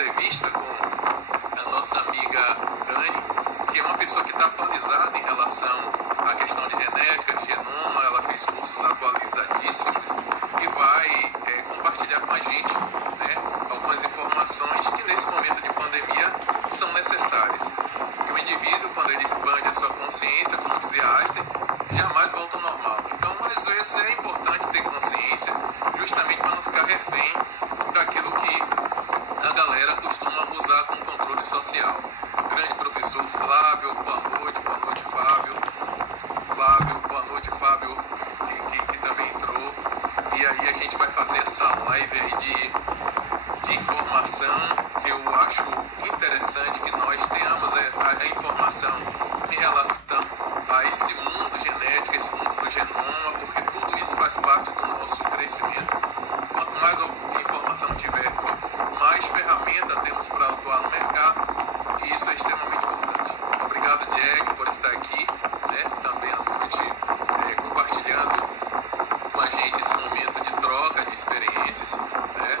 entrevista com a nossa amiga Dani, que é uma pessoa que está atualizada em relação à questão de genética, de genoma. Ela fez cursos atualizadíssimos e vai compartilhar com a gente, né, algumas informações que nesse momento de pandemia são necessárias. Porque o indivíduo, quando ele expande a sua consciência, como dizia Einstein, jamais volta ao normal. Então, às vezes é importante ter consciência, justamente para não ficar refém daquilo que a galera costuma usar como controle social. Grande professor Flávio, boa noite Flávio. Flávio, boa noite Fábio, que também entrou. E aí a gente vai fazer essa live aí de informação, que eu acho interessante que nós tenhamos a informação em relação a esse mundo genético, esse mundo do genoma, porque tudo isso faz parte do nosso crescimento. Quanto mais informação tivermos, mais ferramenta temos para atuar no mercado, e isso é extremamente importante. Obrigado, Jack, por estar aqui, né, também à noite, compartilhando com a gente esse momento de troca de experiências, né?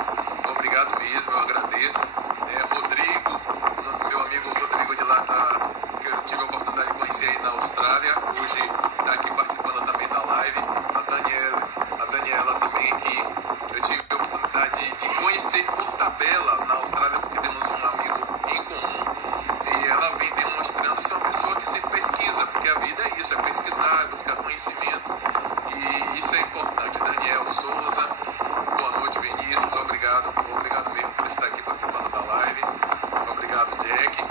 Obrigado mesmo, eu agradeço. Rodrigo, meu amigo Rodrigo de lá, que eu tive a oportunidade de conhecer aí na Austrália, hoje está aqui participando também da live. A Daniela também, que eu tive a oportunidade de conhecer por tabela na Austrália, porque temos um amigo em comum, e ela vem demonstrando ser uma pessoa que sempre pesquisa, porque a vida é isso, é pesquisar, é buscar conhecimento, e isso é importante. Daniel Souza, boa noite, Vinícius, obrigado mesmo por estar aqui participando da live. Obrigado, Jack.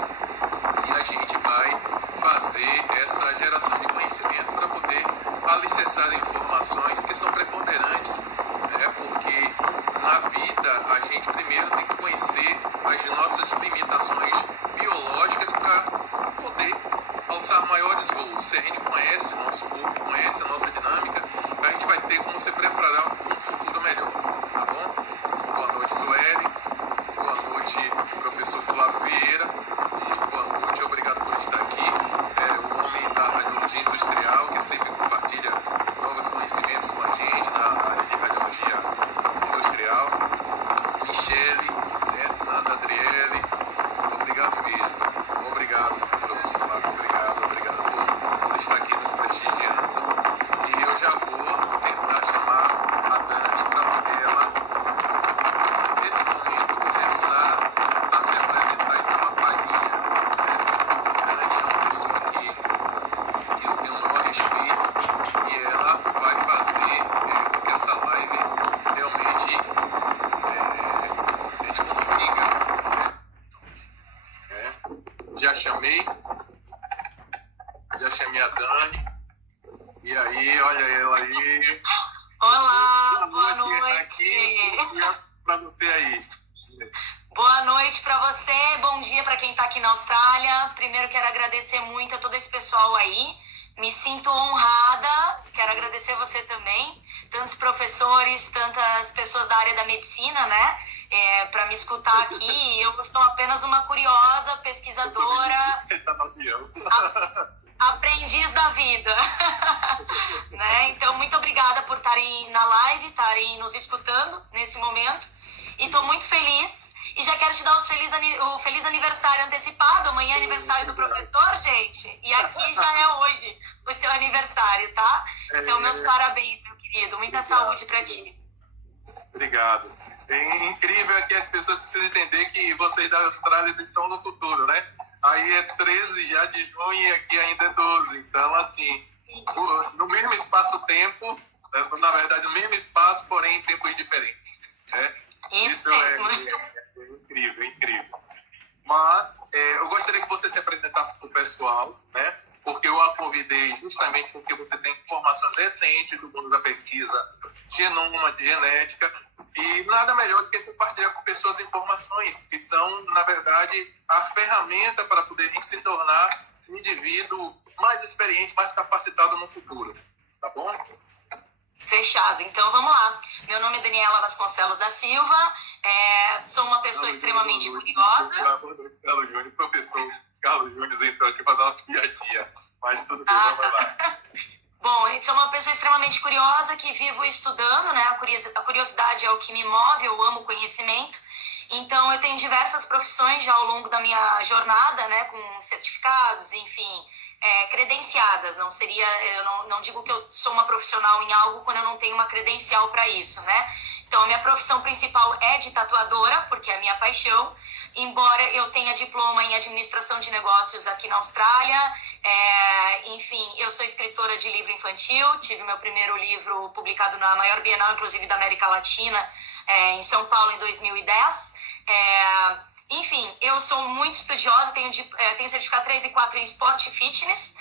E a gente vai fazer essa geração de conhecimento para poder alicerçar informações que são preponderantes, né? Porque na vida a gente primeiro tem que conhecer as nossas limitações biológicas para poder alçar maiores voos. Se a gente conhece o nosso corpo, conhece a nossa dinâmica, a gente vai ter como se preparar para um futuro melhor, tá bom? Boa noite, Sueli. Boa noite, professor Flávio Vieira. Muito boa noite, obrigado por estar aqui. O homem da radiologia industrial, que sempre compartilha novos conhecimentos com a gente na área de radiologia industrial. Michele, Nanda Adriele, obrigado mesmo. Obrigado, professor Flávio, obrigado por estar aqui nos prestigiando. E eu já vou tentar chamar a Dani para poder ela, nesse momento, começar a se apresentar e dar uma palhinha, né? A Dani é uma pessoa que eu tenho o maior respeito, e ela vai fazer com que essa live realmente a gente consiga, né? Já chamei a Dani, e aí, olha ela aí. Olá, boa noite. Aqui para você aí. Boa noite para você, bom dia para quem está aqui na Austrália. Primeiro quero agradecer muito a todo esse pessoal aí. Me sinto honrada, quero agradecer você também. Tantos professores, tantas pessoas da área da medicina, né? Para me escutar aqui. Eu sou apenas uma curiosa pesquisadora. Você tá no avião. Aprendiz da vida. Né? Então, muito obrigada por estarem na live, estarem nos escutando nesse momento. E estou muito feliz. E já quero te dar o feliz aniversário antecipado. Amanhã é aniversário do professor, gente. E aqui já é hoje o seu aniversário, tá? Então, meus parabéns, meu querido. Muita saúde para ti. Obrigado. É incrível é que as pessoas precisam entender que vocês da Austrália estão no futuro, né? Aí é 13 já de junho e aqui ainda é 12. Então, assim, no mesmo espaço-tempo, na verdade, no mesmo espaço, porém em tempos diferentes. Né? Isso mesmo. É incrível, incrível. Mas eu gostaria que você se apresentasse para o pessoal, né? Porque eu a convidei justamente porque você tem informações recentes do mundo da pesquisa, genoma, de genética, e nada melhor do que compartilhar com pessoas informações que são, na verdade, a ferramenta para poder se tornar um indivíduo mais experiente, mais capacitado no futuro. Tá bom? Fechado. Então, vamos lá. Meu nome é Daniela Vasconcelos da Silva. Sou uma pessoa extremamente curiosa. Carlos Júnior, professor Carlos Júnior entrou aqui para dar uma piadinha. Mas tudo bem, vamos lá. Bom, eu sou uma pessoa extremamente curiosa que vivo estudando, né? A curiosidade é o que me move, eu amo conhecimento. Então, eu tenho diversas profissões já ao longo da minha jornada, né, com certificados, enfim, credenciadas. Eu não digo que eu sou uma profissional em algo quando eu não tenho uma credencial para isso, né? Então, a minha profissão principal é de tatuadora, porque é a minha paixão. Embora eu tenha diploma em administração de negócios aqui na Austrália, enfim, eu sou escritora de livro infantil, tive meu primeiro livro publicado na maior Bienal, inclusive, da América Latina, em São Paulo, em 2010. Enfim, eu sou muito estudiosa, tenho certificado 3 e 4 em esporte e fitness,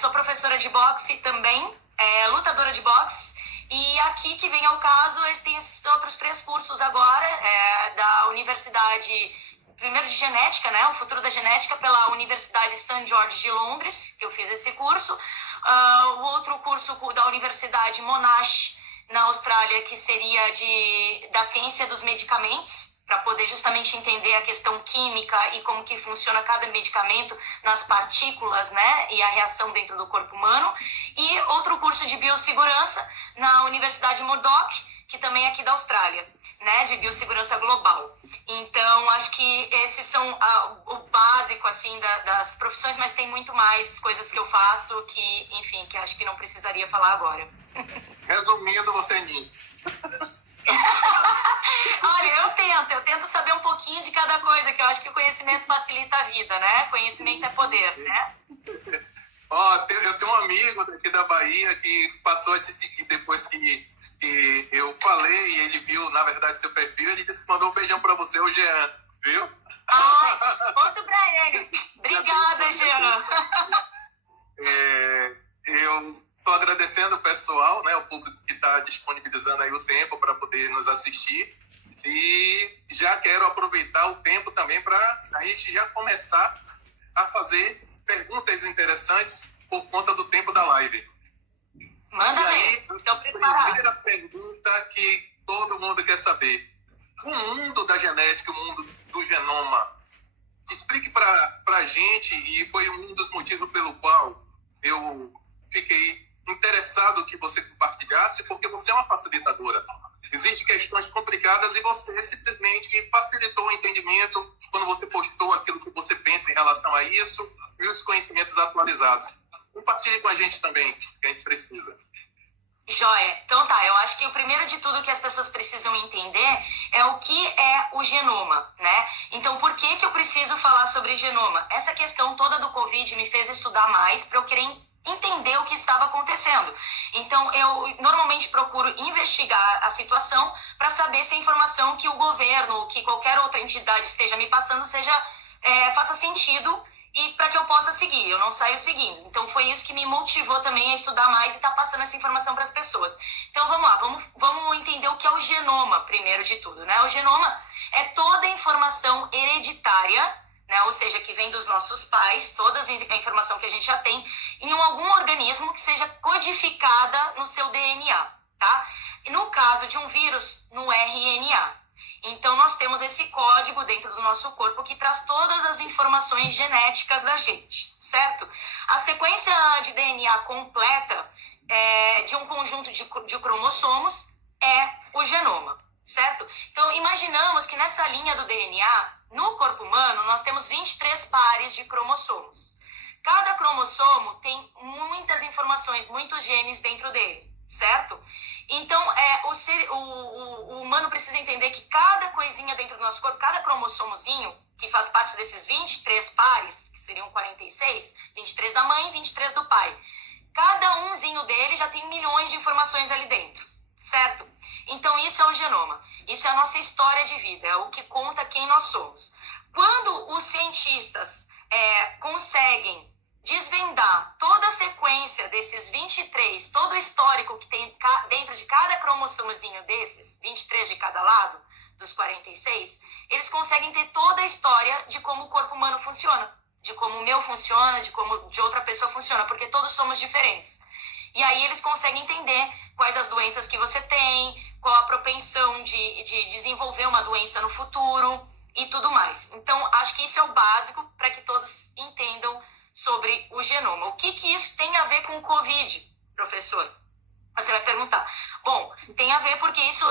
sou professora de boxe também, lutadora de boxe. E aqui que vem ao caso, eu tenho esses outros 3 cursos agora, da Universidade, primeiro de genética, né, o futuro da genética, pela Universidade St. George de Londres, que eu fiz esse curso. O outro curso da Universidade Monash, na Austrália, que seria da ciência dos medicamentos, para poder justamente entender a questão química e como que funciona cada medicamento nas partículas, né, e a reação dentro do corpo humano. E outro curso de biossegurança na Universidade Murdoch, que também é aqui da Austrália, né, de biossegurança global. Então, acho que esses são o básico, assim, das profissões, mas tem muito mais coisas que eu faço que, enfim, que acho que não precisaria falar agora. Resumindo, você é ninja. Olha, eu tento saber um pouquinho de cada coisa, que eu acho que o conhecimento facilita a vida, né? Conhecimento é poder, né? Eu tenho um amigo daqui da Bahia que passou a te seguir depois que eu falei e ele viu, na verdade, seu perfil. Ele disse que mandou um beijão pra você, o Jean, viu? Outro pra ele. Obrigada, Jean. Eu estou agradecendo o pessoal, né, o público que está disponibilizando aí o tempo para poder nos assistir. E já quero aproveitar o tempo também para a gente já começar a fazer perguntas interessantes por conta do tempo da live. Manda aí, estou preparado. Primeira pergunta que todo mundo quer saber. O mundo da genética, o mundo do genoma, explique para a gente, e foi um dos motivos pelo qual eu fiquei interessado que você compartilhasse, porque você é uma facilitadora. Existem questões complicadas e você simplesmente facilitou o entendimento quando você postou aquilo que você pensa em relação a isso e os conhecimentos atualizados. Compartilhe com a gente também, que a gente precisa. Joia. Então tá, eu acho que o primeiro de tudo que as pessoas precisam entender é o que é o genoma, né? Então, por que eu preciso falar sobre genoma? Essa questão toda do Covid me fez estudar mais para eu querer entender o que estava acontecendo. Então, eu normalmente procuro investigar a situação para saber se a informação que o governo, que qualquer outra entidade esteja me passando, faça sentido e para que eu possa seguir, eu não saio seguindo. Então, foi isso que me motivou também a estudar mais e tá passando essa informação para as pessoas. Então, vamos lá, vamos entender o que é o genoma, primeiro de tudo, né? O genoma é toda a informação hereditária, né? Ou seja, que vem dos nossos pais, toda a informação que a gente já tem, em algum organismo que seja codificada no seu DNA, tá? E no caso de um vírus, no RNA. Então, nós temos esse código dentro do nosso corpo que traz todas as informações genéticas da gente, certo? A sequência de DNA completa de um conjunto de cromossomos é o genoma, certo? Então, imaginamos que nessa linha do DNA, no corpo humano, nós temos 23 pares de cromossomos. Cada cromossomo tem muitas informações, muitos genes dentro dele, certo? Então, o humano precisa entender que cada coisinha dentro do nosso corpo, cada cromossomozinho, que faz parte desses 23 pares, que seriam 46, 23 da mãe e 23 do pai, cada umzinho dele já tem milhões de informações ali dentro, certo? Então, isso é o genoma. Isso é a nossa história de vida, é o que conta quem nós somos. Quando os cientistas conseguem desvendar toda a sequência desses 23, todo o histórico que tem dentro de cada cromossomozinho desses, 23 de cada lado, dos 46, eles conseguem ter toda a história de como o corpo humano funciona, de como o meu funciona, de como de outra pessoa funciona, porque todos somos diferentes. E aí eles conseguem entender quais as doenças que você tem, qual a propensão de desenvolver uma doença no futuro e tudo mais. Então, acho que isso é o básico para que todos entendam sobre o genoma. O que isso tem a ver com o Covid, professor? Você vai perguntar. Bom, tem a ver porque isso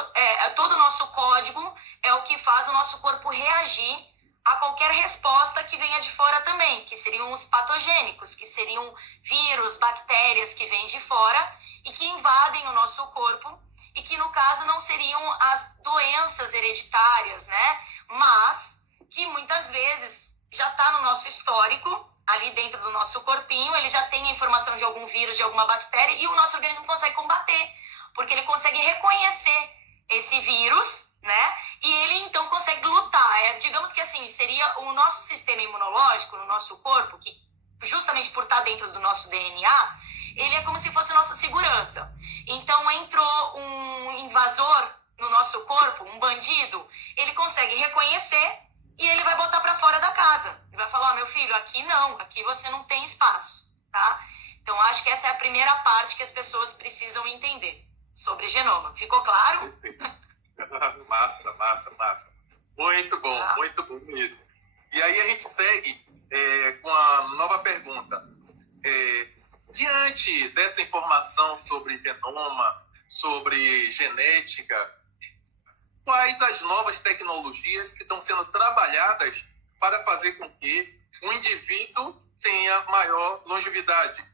todo o nosso código é o que faz o nosso corpo reagir a qualquer resposta que venha de fora também, que seriam os patogênicos, que seriam vírus, bactérias que vêm de fora e que invadem o nosso corpo e que, no caso, não seriam as doenças hereditárias, né? Mas que muitas vezes já está no nosso histórico, ali dentro do nosso corpinho, ele já tem a informação de algum vírus, de alguma bactéria, e o nosso organismo consegue combater, porque ele consegue reconhecer esse vírus, né? E ele então consegue lutar. Digamos que assim, seria o nosso sistema imunológico, no nosso corpo, que justamente por estar dentro do nosso DNA, ele é como se fosse o nosso segurança. Então entrou um invasor no nosso corpo, um bandido, ele consegue reconhecer e ele vai botar para fora da casa. Ele vai falar, meu filho, aqui não, aqui você não tem espaço, tá? Então acho que essa é a primeira parte que as pessoas precisam entender sobre genoma. Ficou claro? Massa. Muito bom mesmo. E aí a gente segue com a nova pergunta. Diante dessa informação sobre genoma, sobre genética, quais as novas tecnologias que estão sendo trabalhadas para fazer com que o indivíduo tenha maior longevidade?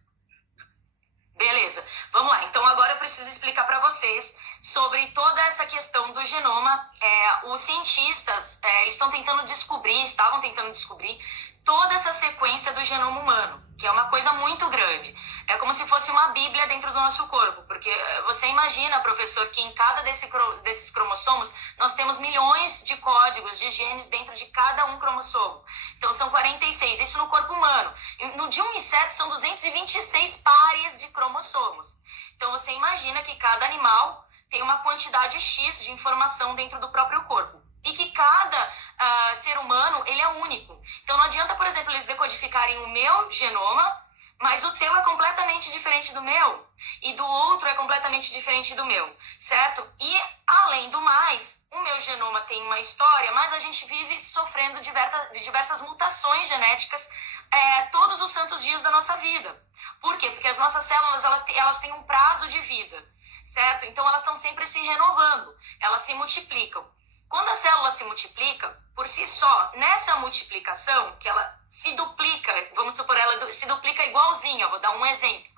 Beleza, vamos lá. Então agora eu preciso explicar para vocês sobre toda essa questão do genoma. Os cientistas estavam tentando descobrir toda essa sequência do genoma humano, que é uma coisa muito grande. É como se fosse uma bíblia dentro do nosso corpo, porque você imagina, professor, que em cada desses cromossomos nós temos milhões de códigos de genes dentro de cada um cromossomo. Então são 46, isso no corpo humano. No de um inseto são 226 pares de cromossomos. Então você imagina que cada animal tem uma quantidade X de informação dentro do próprio corpo. E que cada ser humano, ele é único. Então não adianta, por exemplo, eles decodificarem o meu genoma, mas o teu é completamente diferente do meu. E do outro é completamente diferente do meu, certo? E, além do mais, o meu genoma tem uma história, mas a gente vive sofrendo diversas mutações genéticas todos os santos dias da nossa vida. Por quê? Porque as nossas células, elas têm um prazo de vida, certo? Então elas estão sempre se renovando, elas se multiplicam. Quando a célula se multiplica, por si só, nessa multiplicação, que ela se duplica, vamos supor, ela se duplica igualzinha, vou dar um exemplo.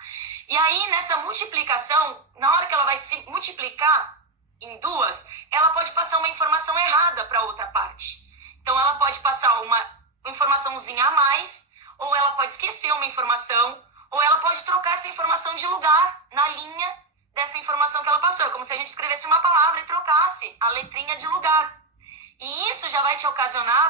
E aí, nessa multiplicação, na hora que ela vai se multiplicar em duas, ela pode passar uma informação errada para outra parte. Então, ela pode passar uma informaçãozinha a mais, ou ela pode esquecer uma informação, ou ela pode trocar essa informação de lugar na linha dessa informação que ela passou. É como se a gente escrevesse uma palavra e trocasse a letrinha de lugar. E isso já vai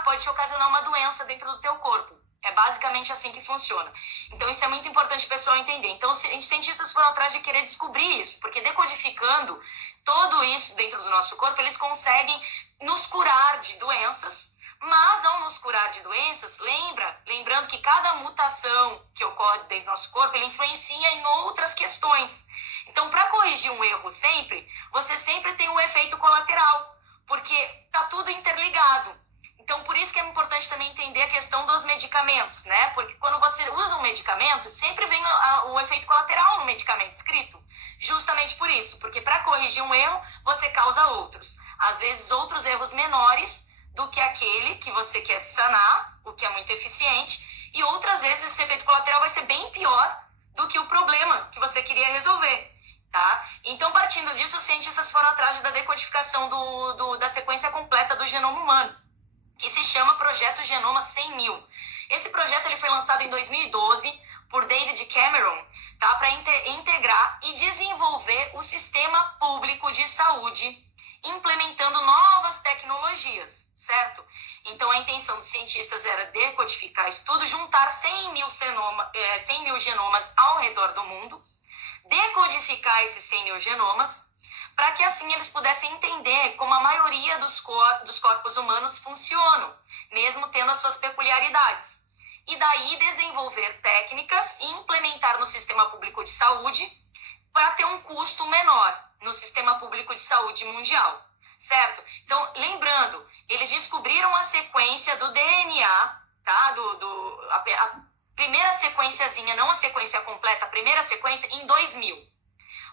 pode te ocasionar uma doença dentro do teu corpo. É basicamente assim que funciona. Então isso é muito importante o pessoal entender. Então os cientistas foram atrás de querer descobrir isso, porque decodificando tudo isso dentro do nosso corpo, eles conseguem nos curar de doenças. Mas ao nos curar de doenças, lembrando que cada mutação que ocorre dentro do nosso corpo, ele influencia em outras questões. Então, para corrigir um erro sempre, você sempre tem um efeito colateral, porque está tudo interligado. Então, por isso que é importante também entender a questão dos medicamentos, né? Porque quando você usa um medicamento, sempre vem o efeito colateral no medicamento escrito. Justamente por isso, porque para corrigir um erro, você causa outros. Às vezes, outros erros menores do que aquele que você quer sanar, o que é muito eficiente, e outras vezes esse efeito colateral vai ser bem pior do que o problema que você queria resolver. Tá? Então, partindo disso, os cientistas foram atrás da decodificação da sequência completa do genoma humano, que se chama Projeto Genoma 100.000. Esse projeto ele foi lançado em 2012 por David Cameron, tá? Para integrar e desenvolver o sistema público de saúde, implementando novas tecnologias, certo? Então, a intenção dos cientistas era decodificar isso tudo, juntar 100 mil genomas ao redor do mundo, decodificar esses 100 mil genomas, para que assim eles pudessem entender como a maioria dos corpos humanos funcionam, mesmo tendo as suas peculiaridades. E daí desenvolver técnicas e implementar no sistema público de saúde para ter um custo menor no sistema público de saúde mundial, certo? Então, lembrando, eles descobriram a sequência do DNA, tá? A primeira sequenciazinha, não a sequência completa, a primeira sequência em 2000.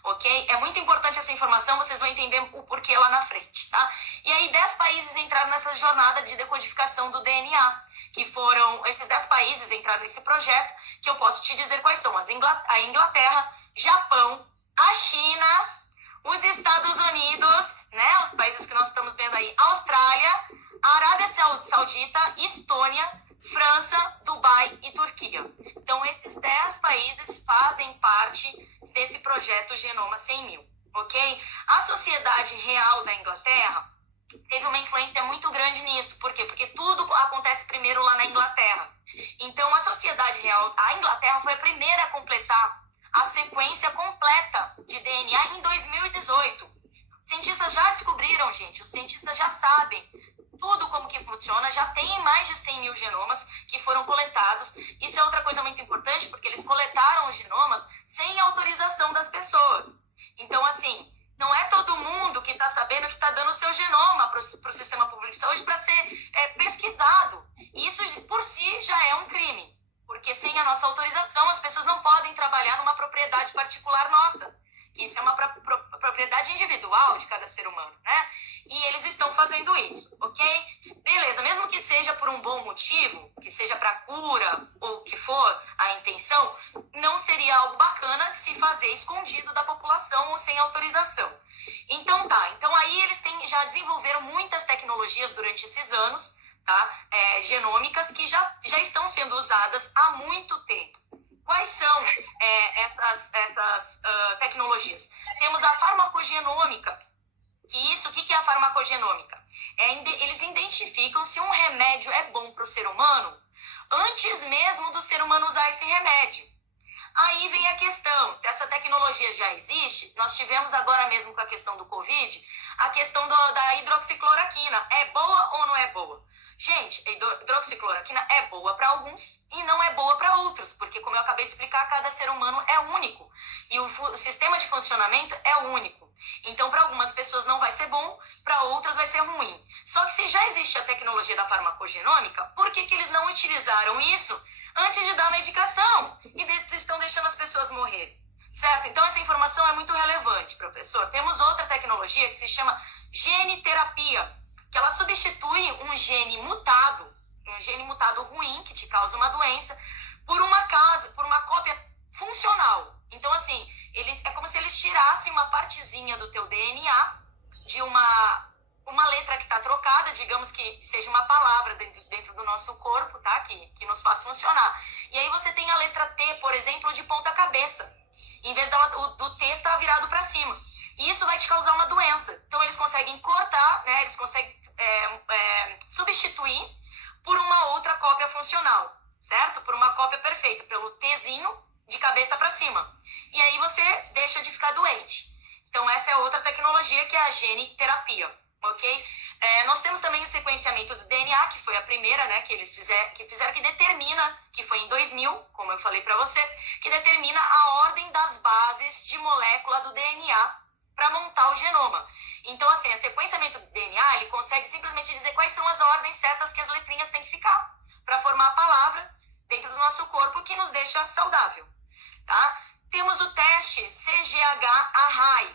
ok? É muito importante essa informação, vocês vão entender o porquê lá na frente, tá? E aí 10 países entraram nessa jornada de decodificação do DNA, que foram, esses 10 países entraram nesse projeto, que eu posso te dizer quais são: a Inglaterra, Japão, a China, os Estados Unidos, né, os países que nós estamos vendo aí, Austrália, a Arábia Saudita, Estônia, França, Dubai e Turquia. Então, esses 10 países fazem parte desse projeto Genoma 100 mil, ok? A Sociedade Real da Inglaterra teve uma influência muito grande nisso. Por quê? Porque tudo acontece primeiro lá na Inglaterra. Então, a Sociedade Real da Inglaterra foi a primeira a completar a sequência completa de DNA em 2018. Os cientistas já descobriram, gente, os cientistas já sabem tudo como que funciona, já tem mais de 100 mil genomas que foram coletados. Isso é outra coisa muito importante, porque eles coletaram os genomas sem autorização das pessoas. Então, assim, não é todo mundo que está sabendo que está dando o seu genoma para o sistema público de saúde para ser pesquisado. E isso, por si, já é um crime. Porque sem a nossa autorização, as pessoas não podem trabalhar numa propriedade particular nossa. Isso é uma propriedade individual de cada ser humano, né? E eles estão fazendo isso, ok? Beleza, mesmo que seja por um bom motivo, que seja para cura ou o que for a intenção, não seria algo bacana de se fazer escondido da população ou sem autorização. Então tá, então aí eles já desenvolveram muitas tecnologias durante esses anos, tá? Genômicas que já estão sendo usadas há muito tempo. Quais são essas tecnologias? Temos a farmacogenômica. O que é a farmacogenômica? Eles identificam se um remédio é bom para o ser humano antes mesmo do ser humano usar esse remédio. Aí vem a questão, essa tecnologia já existe, nós tivemos agora mesmo com a questão do Covid, a questão da hidroxicloroquina. É boa ou não é boa? Gente, a hidroxicloroquina é boa para alguns e não é boa para outros, porque, como eu acabei de explicar, cada ser humano é único e o sistema de funcionamento é único. Então, para algumas pessoas não vai ser bom, para outras vai ser ruim. Só que se já existe a tecnologia da farmacogenômica, por que eles não utilizaram isso antes de dar a medicação e estão deixando as pessoas morrer? Certo? Então, essa informação é muito relevante, professor. Temos outra tecnologia que se chama gene terapia, que ela substitui um gene mutado ruim, que te causa uma doença, por uma cópia funcional. Então, assim, é como se eles tirassem uma partezinha do teu DNA, de uma letra que está trocada, digamos que seja uma palavra dentro do nosso corpo, tá? Que nos faz funcionar. E aí você tem a letra T, por exemplo, de ponta cabeça, em vez do T estar virado para cima. E isso vai te causar uma doença. Então, eles conseguem cortar, né? Eles conseguem substituir por uma outra cópia funcional, certo? Por uma cópia perfeita, pelo Tzinho de cabeça para cima. E aí você deixa de ficar doente. Então, essa é outra tecnologia, que é a gene terapia, ok? Nós temos também o sequenciamento do DNA, que foi a primeira, né, que eles fizeram, que determina, que foi em 2000, como eu falei para você, que determina a ordem das bases de molécula do DNA para montar o genoma. Então, assim, o sequenciamento do DNA, ele consegue simplesmente dizer quais são as ordens certas que as letrinhas têm que ficar para formar a palavra dentro do nosso corpo que nos deixa saudável, tá? Temos o teste CGH-Array,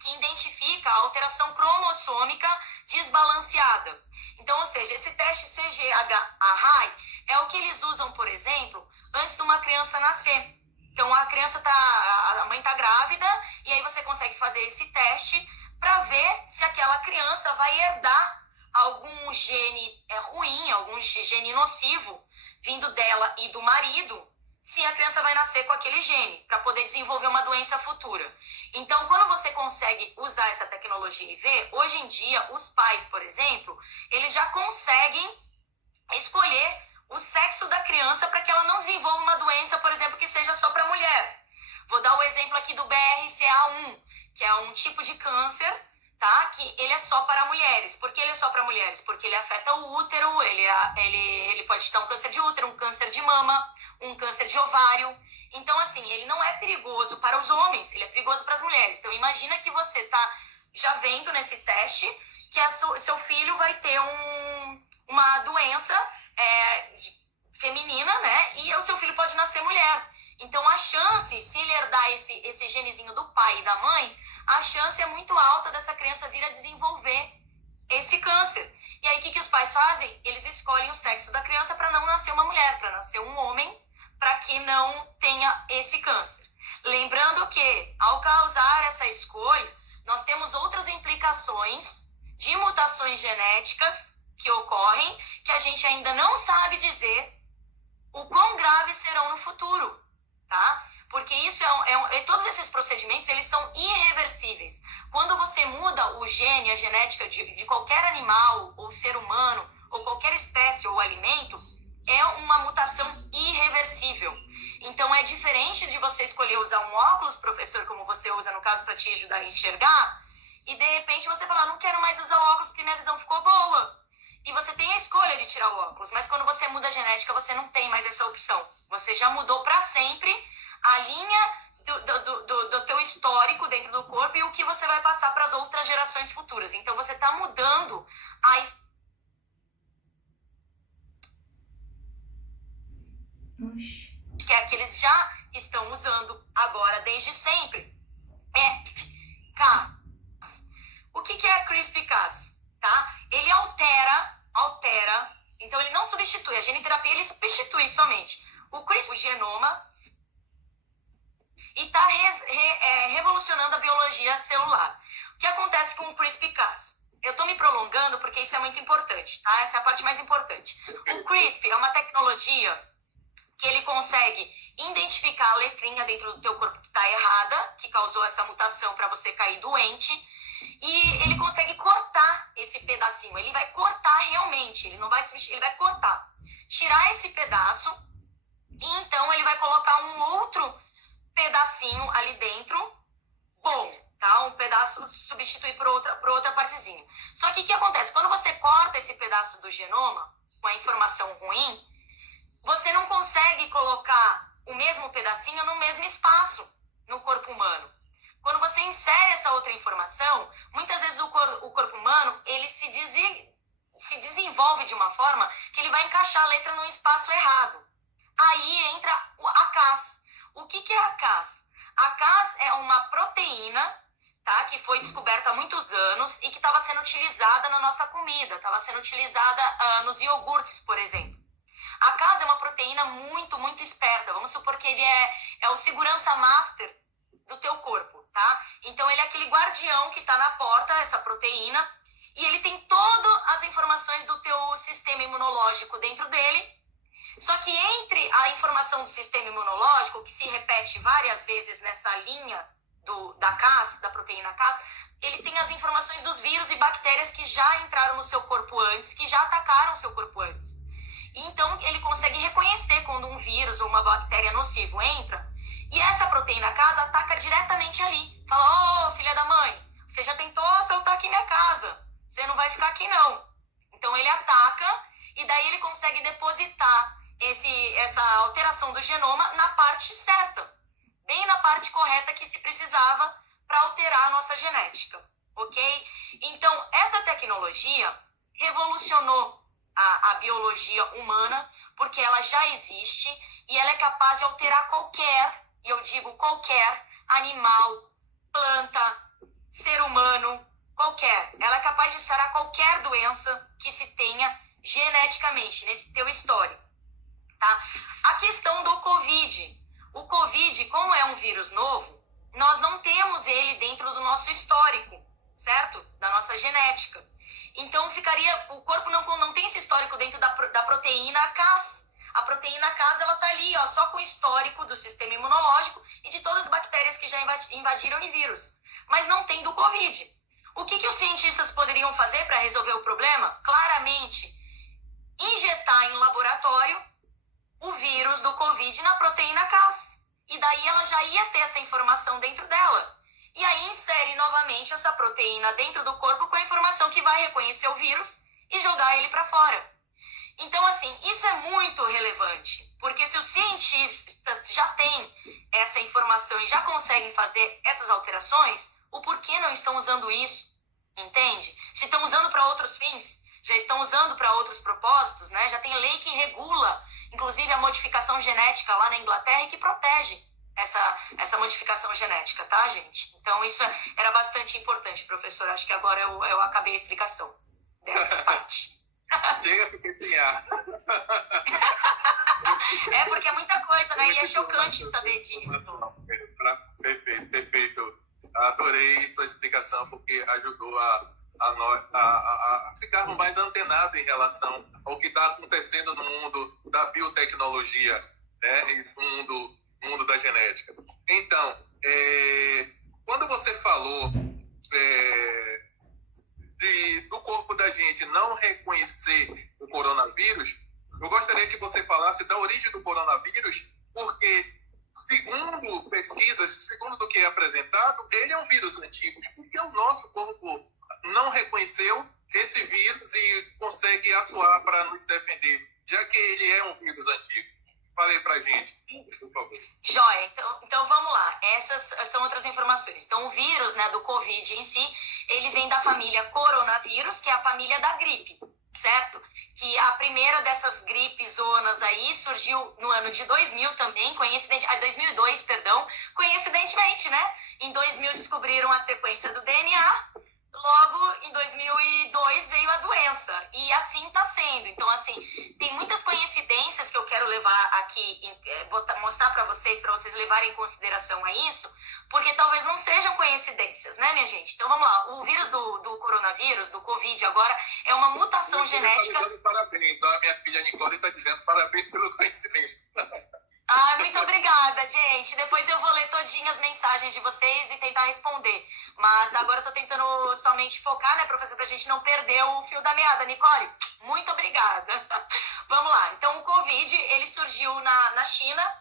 que identifica a alteração cromossômica desbalanceada. Então, ou seja, esse teste CGH-Array é o que eles usam, por exemplo, antes de uma criança nascer. Então, a mãe está grávida, e aí você consegue fazer esse teste para ver se aquela criança vai herdar algum gene ruim, algum gene nocivo vindo dela e do marido, se a criança vai nascer com aquele gene, para poder desenvolver uma doença futura. Então, quando você consegue usar essa tecnologia e ver, hoje em dia, os pais, por exemplo, eles já conseguem escolher o sexo da criança para que ela não desenvolva uma doença, por exemplo, que seja só para mulher. Vou dar o exemplo aqui do BRCA1, que é um tipo de câncer, tá? Que ele é só para mulheres. Por que ele é só para mulheres? Porque ele afeta o útero, ele pode estar um câncer de útero, um câncer de mama, um câncer de ovário. Então, assim, ele não é perigoso para os homens, ele é perigoso para as mulheres. Então, imagina que você está já vendo nesse teste que seu filho vai ter uma doença feminina, né? E o seu filho pode nascer mulher. Então, a chance, se ele herdar esse genezinho do pai e da mãe, a chance é muito alta dessa criança vir a desenvolver esse câncer. E aí, o que os pais fazem? Eles escolhem o sexo da criança para não nascer uma mulher, para nascer um homem, para que não tenha esse câncer. Lembrando que, ao causar essa escolha, nós temos outras implicações de mutações genéticas que ocorrem, que a gente ainda não sabe dizer o quão graves serão no futuro, tá? Porque isso todos esses procedimentos, eles são irreversíveis. Quando você muda o gene, a genética de qualquer animal, ou ser humano, ou qualquer espécie ou alimento, é uma mutação irreversível. Então, é diferente de você escolher usar um óculos, professor, como você usa, no caso, para te ajudar a enxergar, e de repente você fala, não quero mais usar o óculos porque minha visão ficou boa. E você tem a escolha de tirar o óculos, mas quando você muda a genética, você não tem mais essa opção. Você já mudou para sempre a linha do teu histórico dentro do corpo e o que você vai passar para as outras gerações futuras. Então, você está mudando a... que é que eles já estão usando agora desde sempre. É Cas. O que é CRISPR-Cas? Tá? Ele altera, então ele não substitui, a gene-terapia ele substitui somente o CRISPR, o genoma, e está revolucionando a biologia celular. O que acontece com o CRISPR-Cas? Eu estou me prolongando porque isso é muito importante, tá? Essa é a parte mais importante. O CRISPR é uma tecnologia que ele consegue identificar a letrinha dentro do teu corpo que está errada, que causou essa mutação para você cair doente, e ele consegue cortar esse pedacinho. Ele vai cortar realmente, ele não vai substituir, ele vai cortar. Tirar esse pedaço, e então ele vai colocar um outro pedacinho ali dentro, bom, tá? Um pedaço substituir por outra partezinha. Só que o que acontece? Quando você corta esse pedaço do genoma, com a informação ruim, você não consegue colocar o mesmo pedacinho no mesmo espaço no corpo humano. Quando você insere essa outra informação, muitas vezes o corpo humano ele se desenvolve de uma forma que ele vai encaixar a letra num espaço errado. Aí entra a Cas. O que é a Cas? A Cas é uma proteína, tá, que foi descoberta há muitos anos e que estava sendo utilizada na nossa comida, estava sendo utilizada nos iogurtes, por exemplo. A Cas é uma proteína muito, muito esperta. Vamos supor que ele é o segurança master do teu corpo, tá? Então, ele é aquele guardião que está na porta, essa proteína, e ele tem todas as informações do teu sistema imunológico dentro dele. Só que entre a informação do sistema imunológico, que se repete várias vezes nessa linha da Cas, da proteína Cas, ele tem as informações dos vírus e bactérias que já entraram no seu corpo antes, que já atacaram o seu corpo antes. Então, ele consegue reconhecer quando um vírus ou uma bactéria nocivo entra, e essa proteína Cas ataca diretamente ali. Fala, ô, filha da mãe, você já tentou assaltar aqui minha casa, você não vai ficar aqui não. Então, ele ataca, e daí ele consegue depositar essa alteração do genoma na parte certa, bem na parte correta que se precisava para alterar a nossa genética, ok? Então, essa tecnologia revolucionou a biologia humana, porque ela já existe e ela é capaz de alterar qualquer, e eu digo qualquer, animal, planta, ser humano, qualquer. Ela é capaz de sarar qualquer doença que se tenha geneticamente nesse teu histórico, tá? A questão do Covid. O Covid, como é um vírus novo, nós não temos ele dentro do nosso histórico, certo? Da nossa genética. Então, o corpo não tem esse histórico dentro da proteína Cas. A proteína Cas, ela tá ali, ó, só com o histórico do sistema imunológico e de todas as bactérias que já invadiram e vírus. Mas não tem do Covid. O que os cientistas poderiam fazer para resolver o problema? Claramente, injetar em laboratório o vírus do Covid na proteína Cas. E daí ela já ia ter essa informação dentro dela. E aí insere novamente essa proteína dentro do corpo com a informação que vai reconhecer o vírus e jogar ele para fora. Então, assim, isso é muito relevante, porque se os cientistas já têm essa informação e já conseguem fazer essas alterações, o porquê não estão usando isso? Entende? Se estão usando para outros fins, já estão usando para outros propósitos, né? Já tem lei que regula inclusive a modificação genética lá na Inglaterra, e que protege essa modificação genética, tá, gente? Então, isso era bastante importante, professor. Acho que agora eu acabei a explicação dessa parte. Chega, fiquei sem ar. É, porque é muita coisa, né? E é chocante saber disso. Perfeito. Adorei sua explicação, porque ajudou a ficarmos mais antenados em relação ao que está acontecendo no mundo da biotecnologia, né? E no mundo da genética. Então, quando você falou do corpo da gente não reconhecer o coronavírus, eu gostaria que você falasse da origem do coronavírus, porque, segundo pesquisas, segundo o que é apresentado, ele é um vírus antigo. Por que o nosso corpo não reconheceu esse vírus e consegue atuar para nos defender, já que ele é um vírus antigo? Fale aí pra gente, por favor. Joia, então vamos lá. Essas são outras informações. Então, o vírus, né, do Covid em si, ele vem da família coronavírus, que é a família da gripe, certo? Que a primeira dessas gripes zonas aí surgiu no ano de 2000 também, 2002, perdão, coincidentemente, né? Em 2000 descobriram a sequência do DNA, logo em 2002 veio a doença, e assim está sendo. Então, assim, tem muitas coincidências que eu quero levar aqui, mostrar para vocês levarem em consideração a isso, porque talvez não sejam coincidências, né, minha gente? Então, vamos lá. O vírus do coronavírus, do Covid agora, é uma mutação genética... Parabéns, então, a minha filha Nicole está dizendo parabéns pelo conhecimento. Ah, muito obrigada, gente. Depois eu vou ler todinhas as mensagens de vocês e tentar responder. Mas agora eu tô tentando somente focar, né, professor, pra gente não perder o fio da meada. Nicole, muito obrigada. Vamos lá. Então, o Covid, ele surgiu na China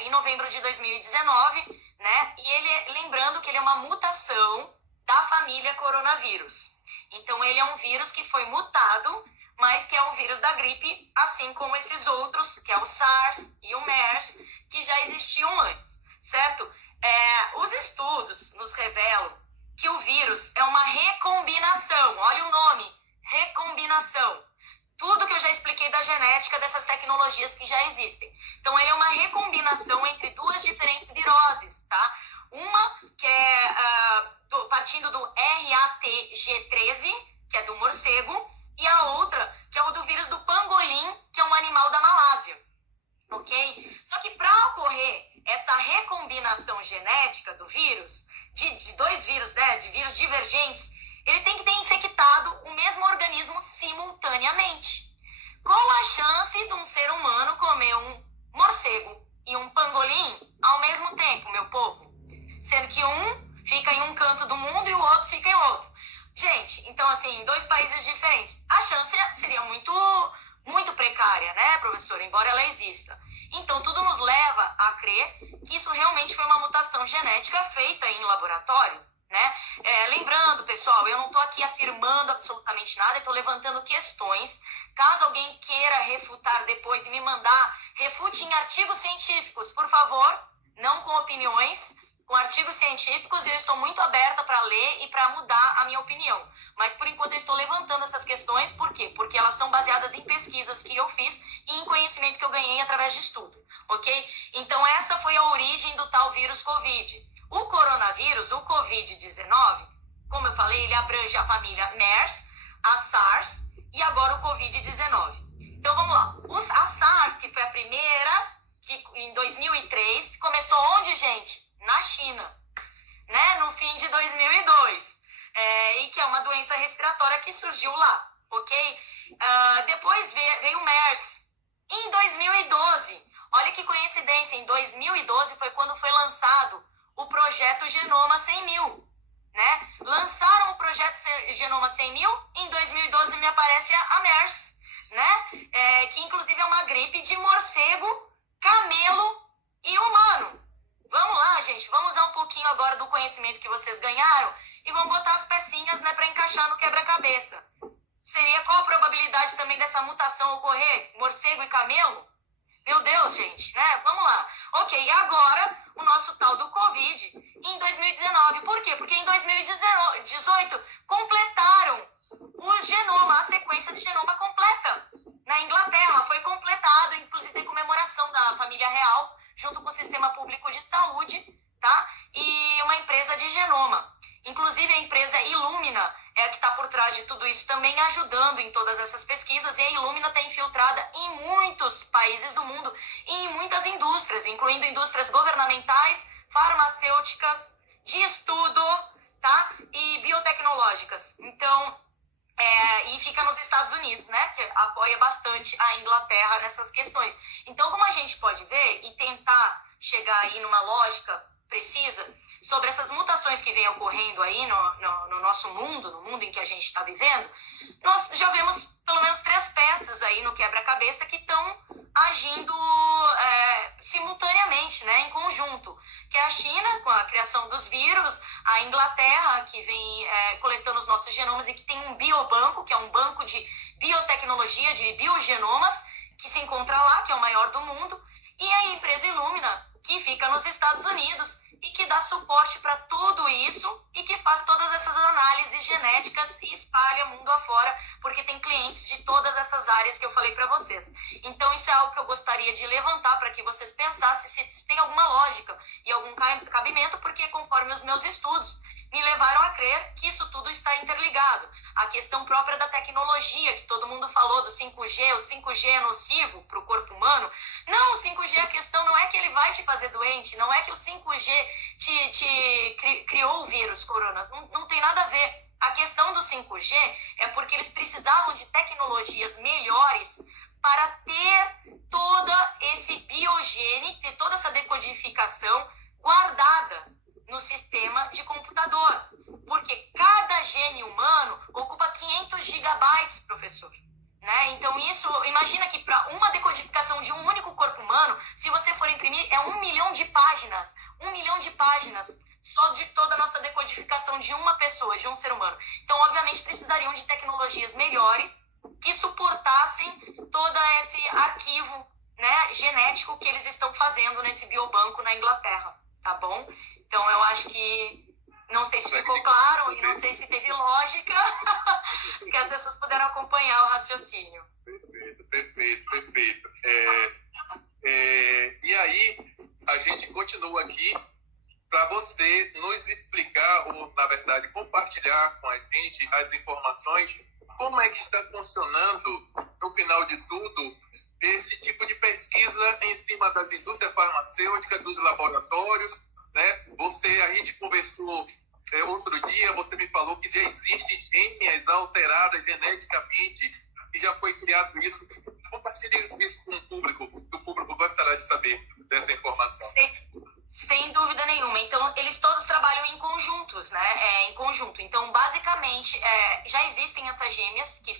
em novembro de 2019, né? E ele, lembrando que ele é uma mutação da família coronavírus. Então, ele é um vírus que foi mutado, mas que é um vírus da gripe, assim como esses outros, que é o SARS e o MERS, que já existiam antes, certo? Os estudos nos revelam que o vírus é uma recombinação, olha o nome, recombinação. Tudo que eu já expliquei da genética dessas tecnologias que já existem. Então, ele é uma recombinação entre duas diferentes viroses, tá? Uma que é partindo do RATG13, que é do morcego, e a outra, que é o do vírus do pangolim, que é um animal da Malásia, ok? Só que para ocorrer essa recombinação genética do vírus, de dois vírus, né, de vírus divergentes, ele tem que ter infectado o mesmo organismo simultaneamente. Qual a chance de um ser humano comer um morcego e um pangolim ao mesmo tempo, meu povo? Sendo que um fica em um canto do mundo e o outro fica em outro. Gente, então assim, em dois países diferentes, a chance seria muito precária, né, professor? Embora ela exista. Então, tudo nos leva a crer que isso realmente foi uma mutação genética feita em laboratório, né? Lembrando, pessoal, eu não estou aqui afirmando absolutamente nada, eu estou levantando questões. Caso alguém queira refutar depois e me mandar, refute em artigos científicos, por favor, não com opiniões, com artigos científicos, e eu estou muito aberta para ler e para mudar a minha opinião. Mas, por enquanto, eu estou levantando essas questões, por quê? Porque elas são baseadas em pesquisas que eu fiz e em conhecimento que eu ganhei através de estudo, ok? Então, essa foi a origem do tal vírus Covid. O coronavírus, o Covid-19, como eu falei, ele abrange a família MERS, a SARS e agora o Covid-19. Então, vamos lá. A SARS, que foi a primeira, que em 2003, começou onde, gente? Na China, né? No fim de 2002. E que é uma doença respiratória que surgiu lá, ok? Depois veio o MERS. Em 2012, olha que coincidência, em 2012 foi quando foi lançado o projeto Genoma 100.000, né? Lançaram o projeto Genoma 100.000, em 2012 me aparece a MERS, né? Que inclusive é uma gripe de morcego, camelo e humano. Vamos lá, gente, vamos usar um pouquinho agora do conhecimento que vocês ganharam e vamos botar as pecinhas, né, para encaixar no quebra-cabeça. Seria qual a probabilidade também dessa mutação ocorrer? Morcego e camelo? Meu Deus, gente, né? Vamos lá. Ok, e agora o nosso tal do Covid em 2019. Por quê? Porque em 2018 completaram o genoma, a sequência do genoma completa, na Inglaterra. Foi completado, inclusive tem comemoração da família real, junto com o Sistema Público de Saúde, tá? E uma empresa de genoma. Inclusive a empresa Illumina é a que está por trás de tudo isso, também ajudando em todas essas pesquisas, e a Illumina está infiltrada em muitos países do mundo e em muitas indústrias, incluindo indústrias governamentais, farmacêuticas, de estudo, tá? E biotecnológicas. Então, e fica nos Estados Unidos, né? Que apoia bastante a Inglaterra nessas questões. Então, como a gente pode ver e tentar chegar aí numa lógica precisa sobre essas mutações que vêm ocorrendo aí no nosso mundo, no mundo em que a gente está vivendo, nós já vemos pelo menos 3 peças aí no quebra-cabeça que estão agindo simultaneamente, né, em conjunto, que é a China, com a criação dos vírus, a Inglaterra, que vem coletando os nossos genomas e que tem um biobanco, que é um banco de biotecnologia, de biogenomas, que se encontra lá, que é o maior do mundo, e a empresa Illumina, que fica nos Estados Unidos e que dá suporte para tudo isso e que faz todas essas análises genéticas e espalha mundo afora, porque tem clientes de todas essas áreas que eu falei para vocês. Então isso é algo que eu gostaria de levantar para que vocês pensassem se tem alguma lógica e algum cabimento, porque conforme os meus estudos me levaram a crer que isso tudo está interligado. A questão própria da tecnologia, que todo mundo falou do 5G, o 5G é nocivo para o corpo humano. Não, o 5G, a questão não é que ele vai te fazer doente, não é que o 5G criou o vírus corona, não tem nada a ver. A questão do 5G é porque eles precisavam de tecnologias melhores para ter toda esse biogene, ter toda essa decodificação guardada no sistema de computador, porque cada gene humano ocupa 500 gigabytes, professor. Né? Então isso, imagina que para uma decodificação de um único corpo humano, se você for imprimir, é 1 milhão de páginas, 1 milhão de páginas, só de toda a nossa decodificação de uma pessoa, de um ser humano. Então, obviamente, precisariam de tecnologias melhores que suportassem todo esse arquivo, né, genético que eles estão fazendo nesse biobanco na Inglaterra, tá bom? Então, eu acho que, não sei se ficou claro e não sei se teve lógica, que as pessoas puderam acompanhar o raciocínio. Perfeito. E aí, a gente continua aqui para você nos explicar, ou, na verdade, compartilhar com a gente as informações, como é que está funcionando, no final de tudo, esse tipo de pesquisa em cima das indústrias farmacêuticas, dos laboratórios, né? A gente conversou outro dia, você me falou que já existem gêmeas alteradas geneticamente, e já foi criado isso. Compartilhe isso com o público, que o público gostará de saber dessa informação. Sem dúvida nenhuma. Então, eles todos trabalham em conjuntos, né? Em conjunto. Então, basicamente, já existem essas gêmeas que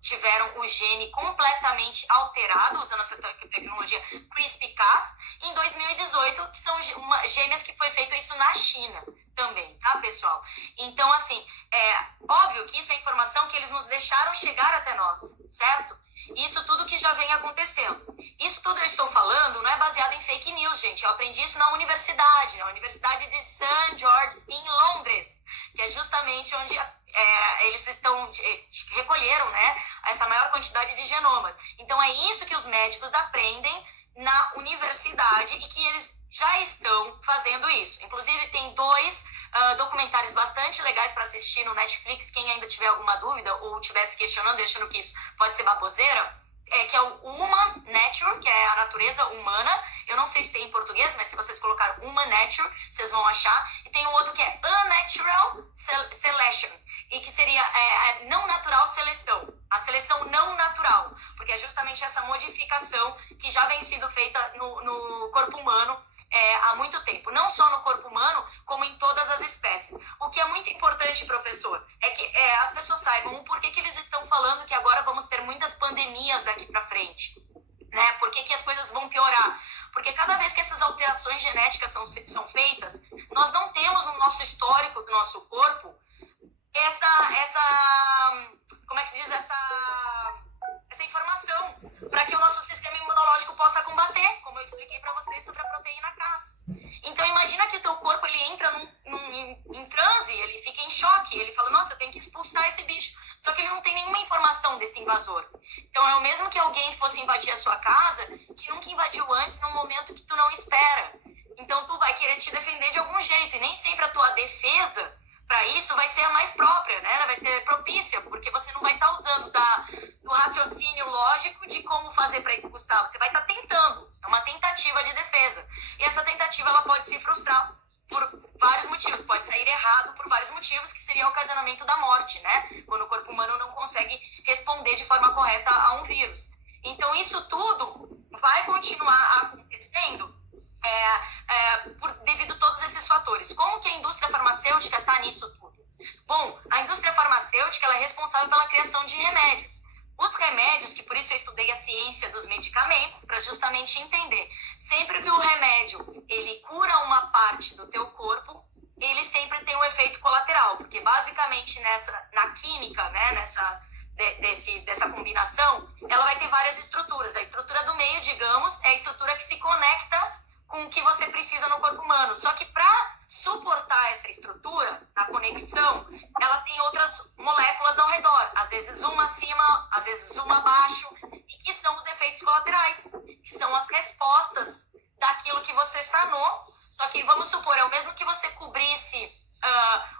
tiveram o gene completamente alterado, usando essa tecnologia CRISPR-Cas, em 2018, que são gêmeas que foi feito isso na China também, tá, pessoal? Então, assim, óbvio que isso é informação que eles nos deixaram chegar até nós, certo? Isso tudo que já vem acontecendo. Isso tudo eu estou falando não é baseado em fake news, gente. Eu aprendi isso na Universidade de St. George, em Londres, que é justamente onde eles recolheram, né, essa maior quantidade de genomas. Então, é isso que os médicos aprendem na universidade e que eles já estão fazendo isso. Inclusive, tem 2 documentários bastante legais para assistir no Netflix, quem ainda tiver alguma dúvida ou estivesse questionando e achando que isso pode ser baboseira, que é o Human Nature, que é a natureza humana. Eu não sei se tem em português, mas se vocês colocarem Human Nature, vocês vão achar. E tem um outro que é Unnatural Selection, e que seria não natural seleção. A seleção não natural, porque é justamente essa modificação que já vem sendo feita no corpo humano há muito tempo. Não só no corpo humano, como em todas as espécies. O que é muito importante, professor, é que as pessoas saibam o porquê que eles estão falando que agora vamos ter muitas pandemias daqui para frente. Né? Por que as coisas vão piorar? Porque cada vez que essas alterações genéticas são feitas, nós não temos no nosso histórico do nosso corpo como é que se diz, essa informação para que o nosso sistema imunológico possa combater, como eu expliquei para vocês sobre a proteína Cas. Então imagina que o teu corpo ele entra em transe, ele fica em choque, ele fala, nossa, eu tenho que expulsar esse bicho. só que ele não tem nenhuma informação desse invasor. Então é o mesmo que alguém fosse invadir a sua casa, que nunca invadiu antes, num momento que tu não espera. Então tu vai querer te defender de algum jeito, e nem sempre a tua defesa para isso vai ser a mais própria, né? Vai ser propícia, porque você não vai estar usando do raciocínio lógico de como fazer para expulsar. Você vai estar tentando. É uma tentativa de defesa. E essa tentativa ela pode se frustrar por vários motivos. Pode sair errado por vários motivos, que seria o ocasionamento da morte, né? Quando o corpo humano não consegue responder de forma correta a um vírus. Então isso tudo vai continuar acontecendo devido a todos esses fatores. Como que a indústria farmacêutica está nisso tudo? Bom, a indústria farmacêutica ela é responsável pela criação de remédios. Os remédios, que por isso eu estudei a ciência dos medicamentos, para justamente entender. Sempre que o remédio ele cura uma parte do teu corpo, ele sempre tem um efeito colateral, porque basicamente na química, né, dessa combinação, ela vai ter várias estruturas. A estrutura do meio, digamos, é a estrutura que se conecta com o que você precisa no corpo humano. Só que para suportar essa estrutura, a conexão, ela tem outras moléculas ao redor. Às vezes uma acima, às vezes uma abaixo. E que são os efeitos colaterais, que são as respostas daquilo que você sanou. Só que vamos supor, é o mesmo que você cobrisse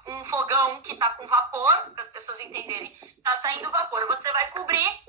um fogão que está com vapor, para as pessoas entenderem. Está saindo vapor. Você vai cobrir,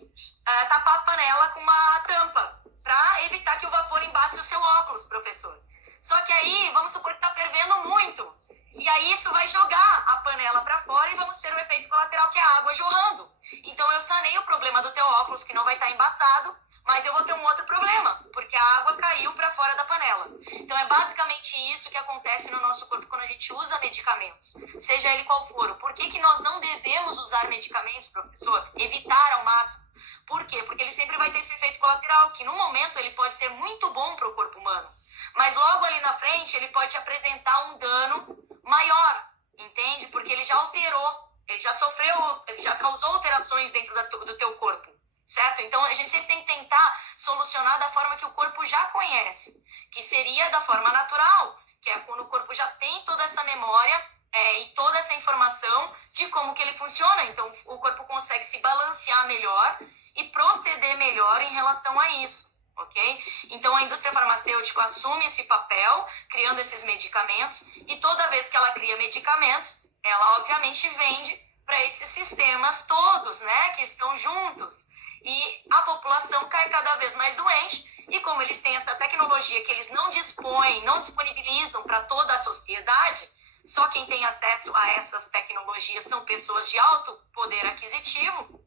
tapar a panela com uma tampa, para evitar que o vapor embace o seu óculos, professor. Só que aí, vamos supor que está fervendo muito. E aí isso vai jogar a panela para fora e vamos ter um efeito colateral, que é a água jorrando. Então eu sanei o problema do teu óculos, que não vai estar embaçado, mas eu vou ter um outro problema, porque a água caiu para fora da panela. Então é basicamente isso que acontece no nosso corpo quando a gente usa medicamentos, seja ele qual for. Por que nós não devemos usar medicamentos, professor? Evitar ao máximo. Por quê? Porque ele sempre vai ter esse efeito colateral, que no momento ele pode ser muito bom para o corpo humano, mas logo ali na frente ele pode te apresentar um dano maior, entende? Porque ele já alterou, ele já sofreu, ele já causou alterações dentro do teu corpo, certo? Então a gente sempre tem que tentar solucionar da forma que o corpo já conhece, que seria da forma natural, que é quando o corpo já tem toda essa memória e toda essa informação de como que ele funciona. Então o corpo consegue se balancear melhor e proceder melhor em relação a isso, ok? Então a indústria farmacêutica assume esse papel, criando esses medicamentos, e toda vez que ela cria medicamentos, ela obviamente vende para esses sistemas todos, né, que estão juntos, e a população cai cada vez mais doente, e como eles têm essa tecnologia que eles não dispõem, não disponibilizam para toda a sociedade, só quem tem acesso a essas tecnologias são pessoas de alto poder aquisitivo.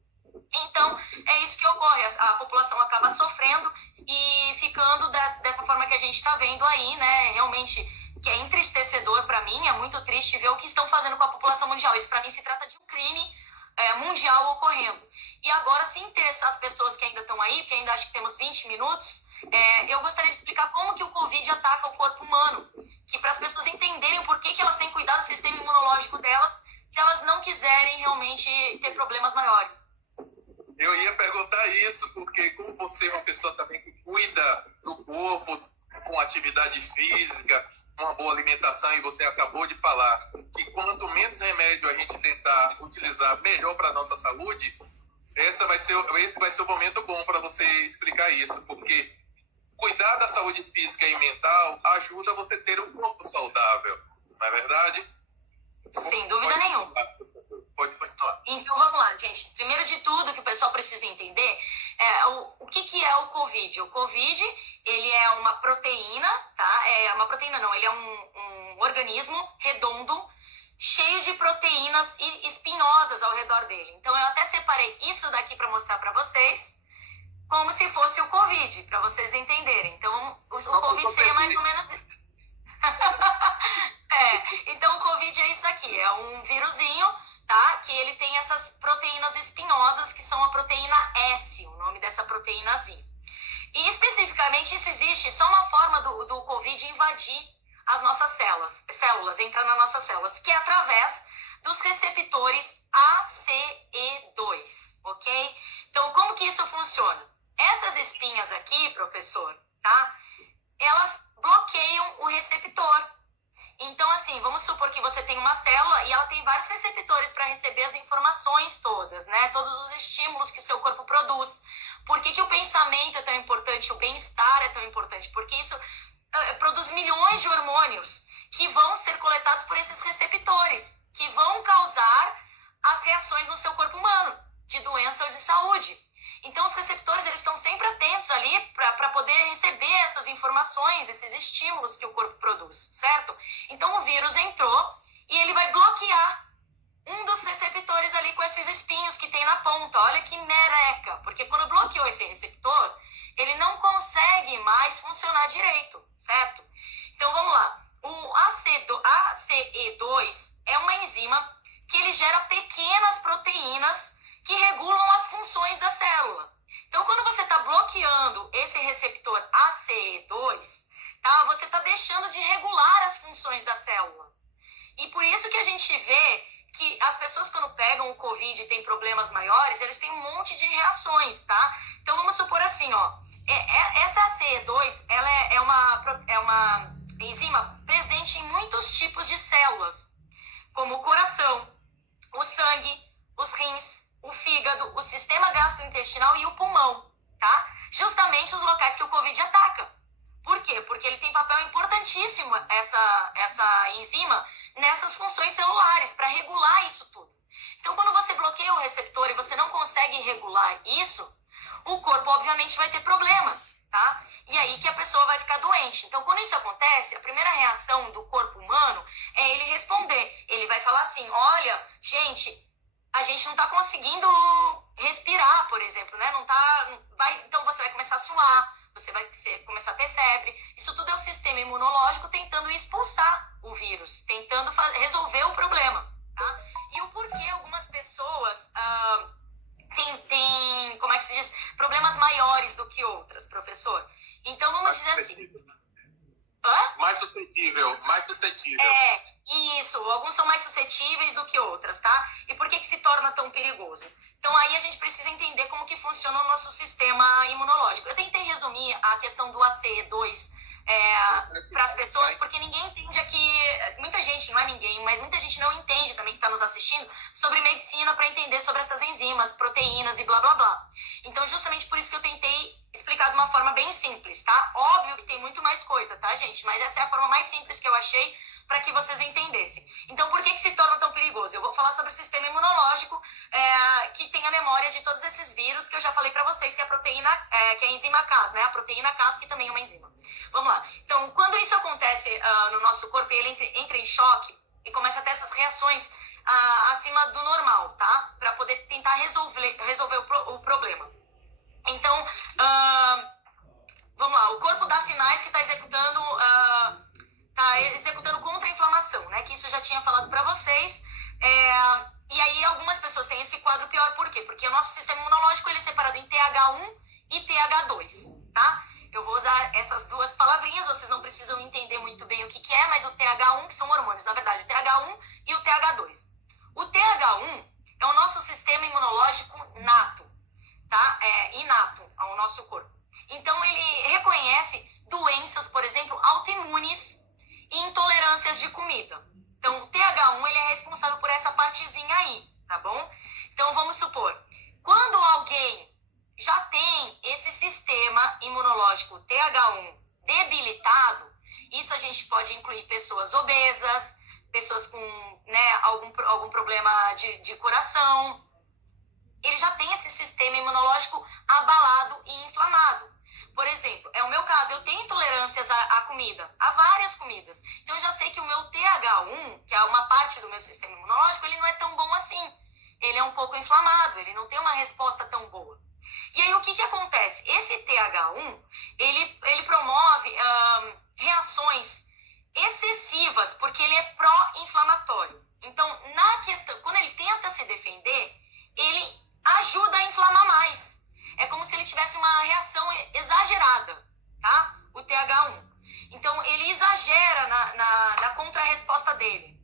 Então, é isso que ocorre. A população acaba sofrendo e ficando dessa forma que a gente está vendo aí, né? Realmente, que é entristecedor para mim, é muito triste ver o que estão fazendo com a população mundial. Isso, para mim, se trata de um crime mundial ocorrendo. E agora, se interessar as pessoas que ainda estão aí, porque ainda acho que temos 20 minutos, eu gostaria de explicar como que o Covid ataca o corpo humano, que para as pessoas entenderem o porquê que elas têm que cuidar do sistema imunológico delas, se elas não quiserem realmente ter problemas maiores. Eu ia perguntar isso, porque como você é uma pessoa também que cuida do corpo, com atividade física, uma boa alimentação, e você acabou de falar que quanto menos remédio a gente tentar utilizar, melhor para a nossa saúde, esse vai ser o momento bom para você explicar isso, porque cuidar da saúde física e mental ajuda você a ter um corpo saudável, não é verdade? Sem dúvida nenhuma. Pode continuar. Então vamos lá, gente. Primeiro de tudo que o pessoal precisa entender o que é o Covid. O Covid, ele é uma proteína, tá? Uma proteína não, ele é um organismo redondo, cheio de proteínas espinhosas ao redor dele. Então eu até separei isso daqui para mostrar para vocês, como se fosse o Covid, para vocês entenderem. Então o Covid seria mais ou menos... Então o Covid é isso aqui, é um vírusinho, tá? Que ele tem essas proteínas espinhosas, que são a proteína S, o nome dessa proteínazinha. E especificamente isso existe, só uma forma do Covid invadir as nossas células, entrar nas nossas células, que é através dos receptores ACE2, ok? Então como que isso funciona? Essas espinhas aqui, professor, tá? Elas bloqueiam o receptor. Então, assim, vamos supor que você tem uma célula e ela tem vários receptores para receber as informações todas, né? Todos os estímulos que o seu corpo produz. Por que o pensamento é tão importante, o bem-estar é tão importante? Porque isso produz milhões de hormônios que vão ser coletados por esses receptores, que vão causar as reações no seu corpo humano, de doença ou de saúde. Então, os receptores, eles estão sempre atentos ali para poder receber essas informações, esses estímulos que o corpo produz, certo? Então, o vírus entrou e ele vai bloquear um dos receptores ali com esses espinhos que tem na ponta. Olha que mereca, porque quando bloqueou esse receptor, ele não consegue mais funcionar direito, certo? Então, vamos lá. O ACE2 é uma enzima que ele gera pequenas proteínas que regulam as funções da célula. Então, quando você está bloqueando esse receptor ACE2, tá, você está deixando de regular as funções da célula. E por isso que a gente vê que as pessoas, quando pegam o Covid e têm problemas maiores, eles têm um monte de reações, tá? Então, vamos supor assim, ó. Essa ACE2, ela é uma enzima presente em muitos tipos de células, como o coração, o sangue, os rins, o fígado, o sistema gastrointestinal e o pulmão, tá? Justamente os locais que o Covid ataca. Por quê? Porque ele tem papel importantíssimo, essa enzima, nessas funções celulares, para regular isso tudo. Então, quando você bloqueia o receptor e você não consegue regular isso, o corpo, obviamente, vai ter problemas, tá? E aí que a pessoa vai ficar doente. Então, quando isso acontece, a primeira reação do corpo humano é ele responder. Ele vai falar assim, olha, gente, a gente não está conseguindo respirar, por exemplo, né? Então você vai começar a suar, você vai começar a ter febre. Isso tudo é o sistema imunológico tentando expulsar o vírus, tentando resolver o problema, tá? E o porquê algumas pessoas têm, como é que se diz, problemas maiores do que outras, professor? Então vamos dizer assim... Mais suscetível. Isso. Alguns são mais suscetíveis do que outras, tá? E por que se torna tão perigoso? Então aí a gente precisa entender como que funciona o nosso sistema imunológico. Eu tentei resumir a questão do ACE2 para as pessoas, porque ninguém entende aqui, muita gente, não é ninguém, mas muita gente não entende também que está nos assistindo sobre medicina para entender sobre essas enzimas, proteínas e blá blá blá. Então justamente por isso que eu tentei explicar de uma forma bem simples, tá? Óbvio que tem muito mais coisa, tá, gente? Mas essa é a forma mais simples que eu achei para que vocês entendessem. Então, por que se torna tão perigoso? Eu vou falar sobre o sistema imunológico, que tem a memória de todos esses vírus que eu já falei para vocês, que é a proteína, que é a enzima Cas, né? A proteína Cas, que também é uma enzima. Vamos lá. Então, quando isso acontece no nosso corpo, ele entra em choque e começa a ter essas reações acima do normal, tá? Para poder tentar resolver o problema. Então, vamos lá. O corpo dá sinais que está executando contra a inflamação, né? Que isso eu já tinha falado para vocês. E aí algumas pessoas têm esse quadro pior, por quê? Porque o nosso sistema imunológico ele é separado em TH1 e TH2, tá? Eu vou usar essas duas palavrinhas, vocês não precisam entender muito bem o que é, mas o TH1, que são hormônios, na verdade, o TH1 e o TH2. O TH1 é o nosso sistema imunológico nato, tá? Inato ao nosso corpo. Então, ele reconhece doenças, por exemplo, autoimunes e intolerâncias de comida. Então, o TH1 ele é responsável por essa partezinha aí, tá bom? Então, vamos supor, quando alguém já tem esse sistema imunológico TH1 debilitado, isso a gente pode incluir pessoas obesas, pessoas com, né, algum problema de coração. Ele já tem esse sistema imunológico abalado e inflamado. Por exemplo, é o meu caso, eu tenho intolerâncias à comida, a várias comidas. Então, eu já sei que o meu TH1, que é uma parte do meu sistema imunológico, ele não é tão bom assim. Ele é um pouco inflamado, ele não tem uma resposta tão boa. E aí, o que acontece? Esse TH1, ele promove reações excessivas, porque ele é pró-inflamatório. Então, na questão, quando ele tenta se defender, ele ajuda a inflamar mais. É como se ele tivesse uma reação exagerada, tá? O TH1. Então, ele exagera na contra-resposta dele.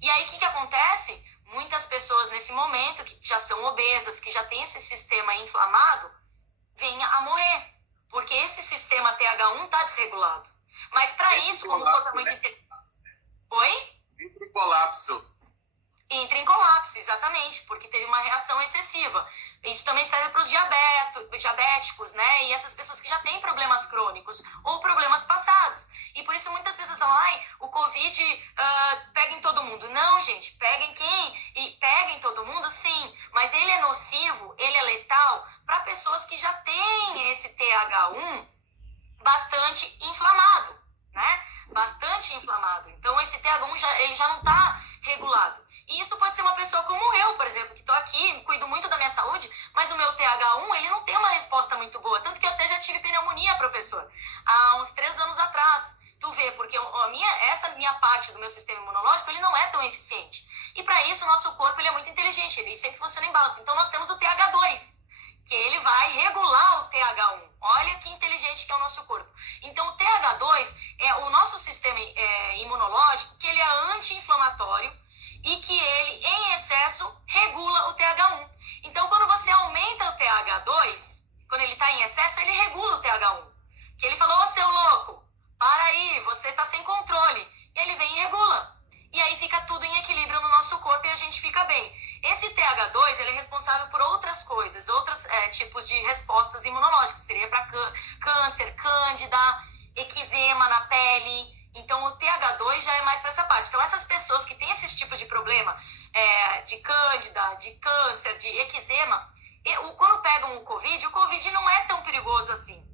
E aí, o que acontece? Muitas pessoas, nesse momento, que já são obesas, que já têm esse sistema inflamado, vêm a morrer. Porque esse sistema TH1 está desregulado. Mas, para isso, como o corpo é muito... Oi? Entra em colapso. Entra em colapso, exatamente, porque teve uma reação excessiva. Isso também serve para os diabéticos, né? E essas pessoas que já têm problemas crônicos ou problemas passados. E por isso muitas pessoas falam, o Covid pega em todo mundo. Não, gente, pega em quem? E pega em todo mundo, sim. Mas ele é nocivo, ele é letal para pessoas que já têm esse TH1 bastante inflamado, né? Bastante inflamado. Então esse TH1 ele já não está regulado. E isso pode ser uma pessoa como eu, por exemplo, que estou aqui, cuido muito da minha saúde, mas o meu TH1, ele não tem uma resposta muito boa. Tanto que eu até já tive pneumonia, professor, há uns 3 anos atrás. Tu vê, porque essa minha parte do meu sistema imunológico, ele não é tão eficiente. E para isso, o nosso corpo ele é muito inteligente, ele sempre funciona em balance. Então nós temos o TH2, que ele vai regular o TH1. Olha que inteligente que é o nosso corpo. Então o TH2 é o nosso sistema imunológico, que ele é anti-inflamatório, e que ele, em excesso, regula o TH1. Então, quando você aumenta o TH2, quando ele está em excesso, ele regula o TH1. Que ele falou, ô seu louco, para aí, você está sem controle. E ele vem e regula. E aí fica tudo em equilíbrio no nosso corpo e a gente fica bem. Esse TH2, ele é responsável por outras coisas, outros tipos de respostas imunológicas. Seria para câncer, cândida, eczema na pele. Então, o TH2 já é mais para essa parte. Então, essas pessoas que têm esses tipos de problema, de cândida, de câncer, de eczema, quando pegam o Covid não é tão perigoso assim,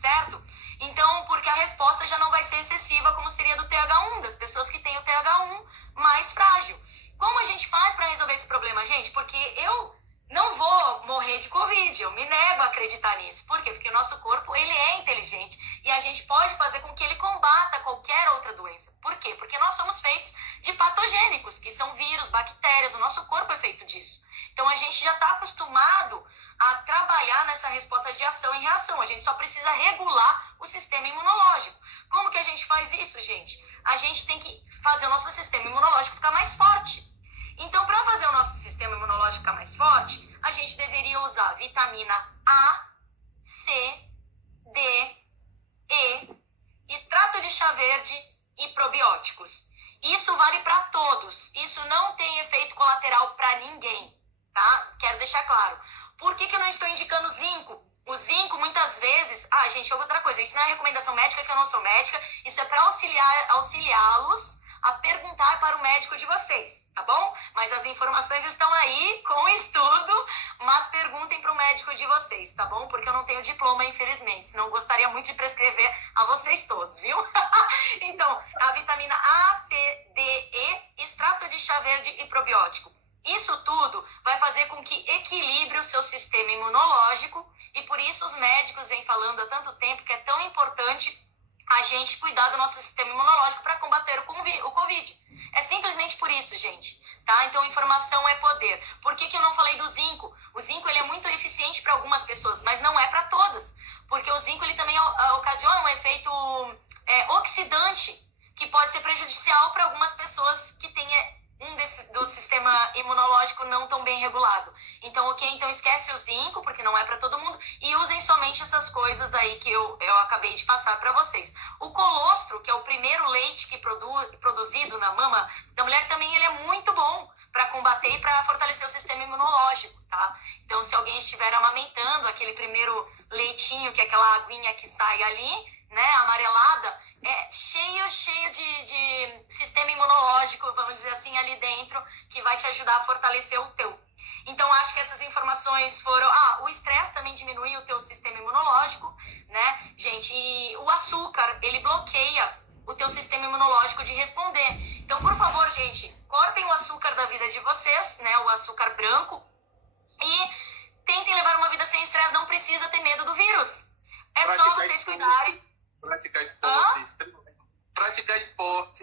certo? Então, porque a resposta já não vai ser excessiva como seria do TH1, das pessoas que têm o TH1 mais frágil. Como a gente faz para resolver esse problema, gente? Porque eu não vou morrer de Covid, eu me nego a acreditar nisso. Por quê? Porque o nosso corpo, ele é inteligente e a gente pode fazer com que ele combata qualquer outra doença. Por quê? Porque nós somos feitos de patogênicos, que são vírus, bactérias, o nosso corpo é feito disso. Então a gente já está acostumado a trabalhar nessa resposta de ação e reação. A gente só precisa regular o sistema imunológico. Como que a gente faz isso, gente? A gente tem que fazer o nosso sistema imunológico ficar mais forte. Então, para fazer o nosso sistema imunológico ficar mais forte, a gente deveria usar vitamina A, C, D, E, extrato de chá verde e probióticos. Isso vale para todos. Isso não tem efeito colateral para ninguém, tá? Quero deixar claro. Por que eu não estou indicando zinco? O zinco, muitas vezes... gente, outra coisa. Isso não é recomendação médica, que eu não sou médica. Isso é para auxiliá-los a perguntar para o médico de vocês, tá bom? Mas as informações estão aí com estudo, mas perguntem para o médico de vocês, tá bom? Porque eu não tenho diploma, infelizmente, senão eu gostaria muito de prescrever a vocês todos, viu? Então, a vitamina A, C, D, E, extrato de chá verde e probiótico. Isso tudo vai fazer com que equilibre o seu sistema imunológico e por isso os médicos vêm falando há tanto tempo que é tão importante a gente cuidar do nosso sistema imunológico para combater o Covid. É simplesmente por isso, gente. Tá? Então, informação é poder. Por que eu não falei do zinco? O zinco ele é muito eficiente para algumas pessoas, mas não é para todas. Porque o zinco ele também ocasiona um efeito oxidante, que pode ser prejudicial para algumas pessoas que têm do sistema imunológico não tão bem regulado. Então, então esquece o zinco, porque não é para todo mundo, e usem somente essas coisas aí que eu acabei de passar para vocês. O colostro, que é o primeiro leite que produzido na mama da mulher, também ele é muito bom para combater e para fortalecer o sistema imunológico, tá? Então, se alguém estiver amamentando aquele primeiro leitinho, que é aquela aguinha que sai ali, né, amarelada, cheio de sistema imunológico, vamos dizer assim, ali dentro, que vai te ajudar a fortalecer o teu. Então, acho que essas informações foram... o estresse também diminui o teu sistema imunológico, né, gente? E o açúcar, ele bloqueia o teu sistema imunológico de responder. Então, por favor, gente, cortem o açúcar da vida de vocês, né, o açúcar branco, e tentem levar uma vida sem estresse, não precisa ter medo do vírus. É só vocês cuidarem. Praticar esporte. Praticar esporte.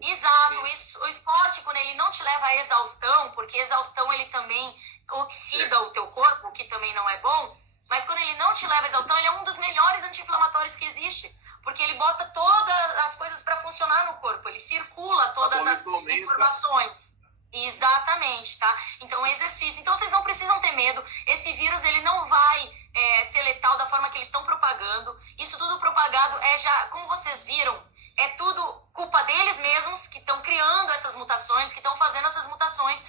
Exato. O esporte, quando ele não te leva à exaustão, porque exaustão ele também oxida o teu corpo, o que também não é bom, mas quando ele não te leva à exaustão, ele é um dos melhores anti-inflamatórios que existe, porque ele bota todas as coisas para funcionar no corpo, ele circula todas as informações. Exatamente, tá? Então, exercício. Então, vocês não precisam ter medo. Esse vírus, ele não vai ser letal da forma que eles estão propagando. Isso tudo propagado já, como vocês viram, é tudo culpa deles mesmos, que estão criando essas mutações, que estão fazendo essas mutações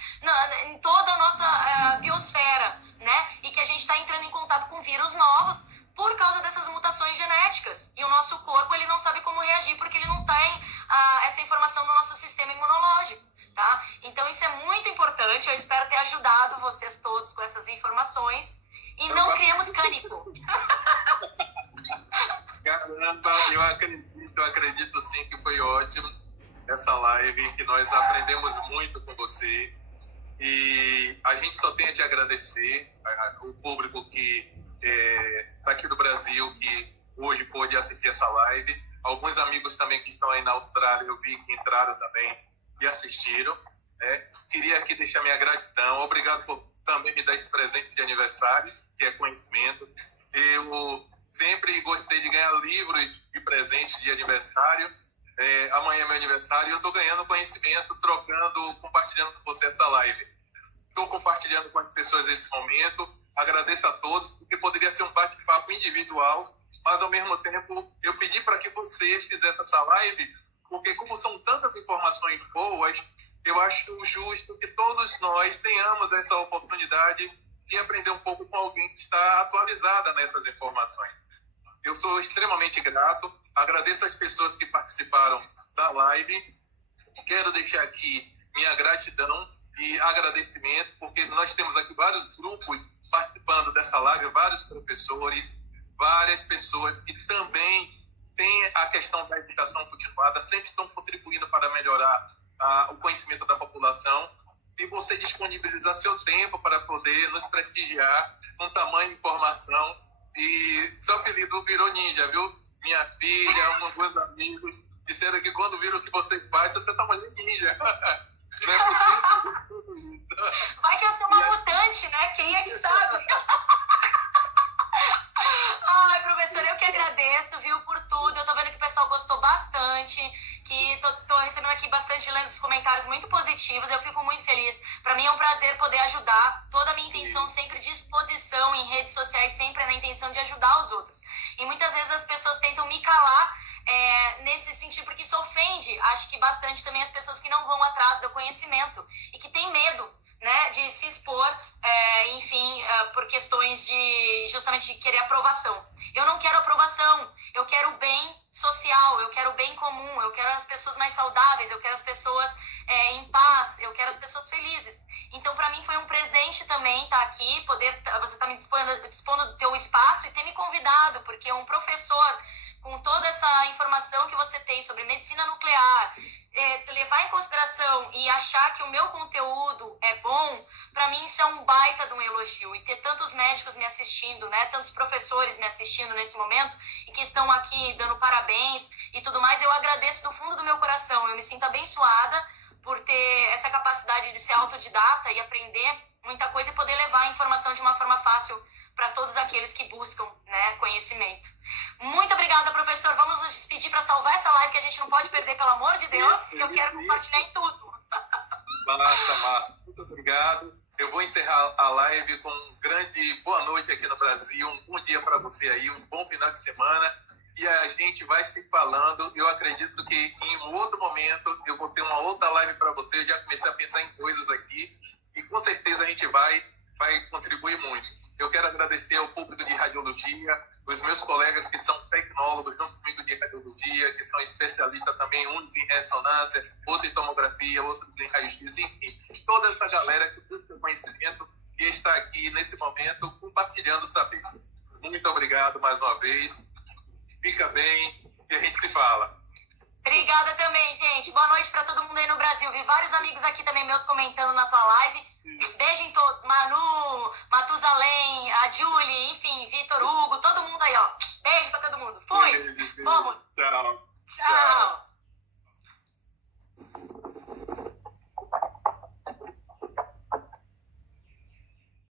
em toda a nossa biosfera, né? E que a gente está entrando em contato com vírus novos por causa dessas mutações genéticas. E o nosso corpo, ele não sabe como reagir, porque ele não tem essa informação no nosso sistema imunológico, tá? Então, isso é muito importante. Eu espero ter ajudado vocês todos com essas informações. E não criemos cânico. Caramba, eu acredito sim que foi ótimo essa live, que nós aprendemos muito com você. E a gente só tem a te agradecer, o público que está aqui do Brasil, que hoje pôde assistir essa live. Alguns amigos também que estão aí na Austrália, eu vi que entraram também e assistiram. Queria aqui deixar minha gratidão. Obrigado por também me dar esse presente de aniversário, que é conhecimento. Eu sempre gostei de ganhar livros de presente de aniversário. Amanhã é meu aniversário e eu estou ganhando conhecimento, trocando, compartilhando com você essa live. Estou compartilhando com as pessoas esse momento. Agradeço a todos, porque poderia ser um bate-papo individual, mas ao mesmo tempo eu pedi para que você fizesse essa live, porque como são tantas informações boas, eu acho justo que todos nós tenhamos essa oportunidade de aprender um pouco com alguém que está atualizada nessas informações. Eu sou extremamente grato, agradeço as pessoas que participaram da live. Quero deixar aqui minha gratidão e agradecimento, porque nós temos aqui vários grupos participando dessa live, vários professores, várias pessoas que também têm a questão da educação continuada, sempre estão contribuindo para melhorar o conhecimento da população. E você disponibilizar seu tempo para poder nos prestigiar com tamanha informação. E seu apelido virou ninja, viu? Minha filha, alguns amigos disseram que quando viram o que você faz, você tá mais ninja. Não é possível. Vai que eu sou uma mutante, né? Quem é que sabe? Ai, professor, eu que agradeço, viu, por tudo. Eu tô vendo que o pessoal gostou bastante, que tô recebendo aqui bastante, lendo os comentários muito positivos. Eu fico muito feliz. Para mim é um prazer poder ajudar. Toda a minha intenção sempre de exposição em redes sociais, sempre é na intenção de ajudar os outros. E muitas vezes as pessoas tentam me calar nesse sentido, porque isso ofende, acho que bastante também as pessoas que não vão atrás do conhecimento e que têm medo, né, de se expor, enfim, por questões de justamente de querer aprovação. Eu não quero aprovação, eu quero o bem social, eu quero o bem comum, eu quero as pessoas mais saudáveis, eu quero as pessoas em paz, eu quero as pessoas felizes. Então, para mim foi um presente também estar aqui, você estar me dispondo do teu espaço e ter me convidado, porque um professor, com toda essa informação que você tem sobre medicina nuclear, levar em consideração e achar que o meu conteúdo é bom, para mim isso é um baita de um elogio. E ter tantos médicos me assistindo, né, tantos professores me assistindo nesse momento e que estão aqui dando parabéns e tudo mais, eu agradeço do fundo do meu coração. Eu me sinto abençoada por ter essa capacidade de ser autodidata e aprender muita coisa e poder levar a informação de uma forma fácil para todos aqueles que buscam, né, conhecimento. Muito obrigada, professor. Vamos nos despedir para salvar essa live que a gente não pode perder, pelo amor de Deus, porque eu quero compartilhar em tudo. Massa. Muito obrigado. Eu vou encerrar a live com um grande boa noite aqui no Brasil, um bom dia para você aí, um bom final de semana. E a gente vai se falando. Eu acredito que em um outro momento eu vou ter uma outra live para você. Eu já comecei a pensar em coisas aqui e com certeza a gente vai contribuir muito. Eu quero agradecer ao público de radiologia, os meus colegas que são tecnólogos junto comigo de radiologia, que são especialistas também, uns em ressonância, outros em tomografia, outros em raio-x, enfim. Toda essa galera que busca conhecimento e está aqui nesse momento compartilhando o saber. Muito obrigado mais uma vez. Fica bem e a gente se fala. Obrigada também, gente. Boa noite para todo mundo aí no Brasil. Vi vários amigos aqui também meus comentando na tua live. Beijo em todos. Manu, Matusalém, a Julie, enfim, Vitor Hugo, todo mundo aí, ó.